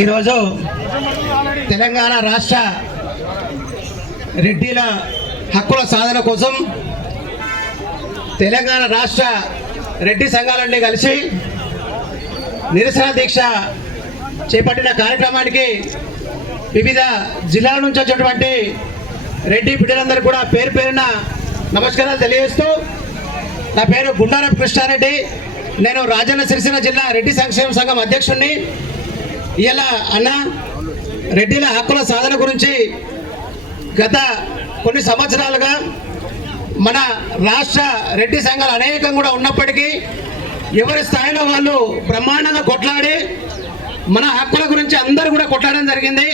ఈరోజు తెలంగాణ రాష్ట్ర రెడ్డిల హక్కుల సాధన కోసం తెలంగాణ రాష్ట్ర రెడ్డి సంఘాలన్నీ కలిసి నిరసన దీక్ష చేపట్టిన కార్యక్రమానికి వివిధ జిల్లాల నుంచి వచ్చినటువంటి రెడ్డి బిడ్డలందరూ కూడా పేరు పేరున నమస్కారాలు తెలియజేస్తూ, నా పేరు గుండారపు కృష్ణారెడ్డి, నేను రాజన్న సిరిసిల్ల జిల్లా రెడ్డి సంక్షేమ సంఘం అధ్యక్షుడిని. ఇలా అన్న రెడ్డిల హక్కుల సాధన గురించి గత కొన్ని సంవత్సరాలుగా మన రాష్ట్ర రెడ్డి సంఘాలు అనేకం కూడా ఉన్నప్పటికీ ఎవరి స్థాయిలో వాళ్ళు బ్రహ్మాండంగా కొట్లాడి మన హక్కుల గురించి అందరూ కూడా కొట్లాడడం జరిగింది.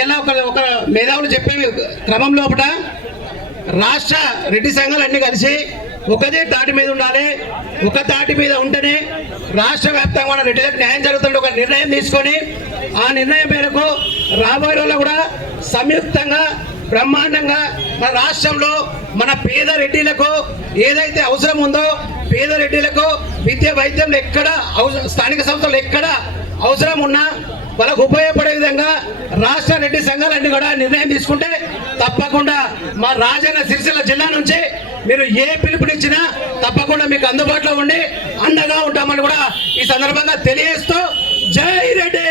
ఇలా ఒక మేధావులు చెప్పే క్రమం లోపల రాష్ట్ర రెడ్డి సంఘాలు అన్నీ కలిసి ఒకదే తాటి మీద ఉండాలి. ఒక తాటి మీద ఉంటేనే రాష్ట్ర వ్యాప్తంగా మన రెడ్డిలకు న్యాయం జరుగుతుంటే ఒక నిర్ణయం తీసుకొని ఆ నిర్ణయం మేరకు రాబోయే రోజుల్లో కూడా సంయుక్తంగా బ్రహ్మాండంగా మన రాష్ట్రంలో మన పేద రెడ్డిలకు ఏదైతే అవసరం ఉందో, పేద రెడ్డిలకు విద్య వైద్యంలో ఎక్కడ స్థానిక సంస్థలు ఎక్కడ అవసరం ఉన్నా వాళ్ళకు ఉపయోగపడే విధంగా రాష్ట్ర రెడ్డి సంఘాలన్నీ కూడా నిర్ణయం తీసుకుంటే తప్పకుండా మా రాజన్న సిరిసిల్ల జిల్లా నుంచి మీరు ఏ పిలుపునిచ్చినా తప్పకుండా మీకు అందుబాటులో ఉండి అండగా ఉంటామని కూడా ఈ సందర్భంగా తెలియజేస్తూ జై రెడ్డి.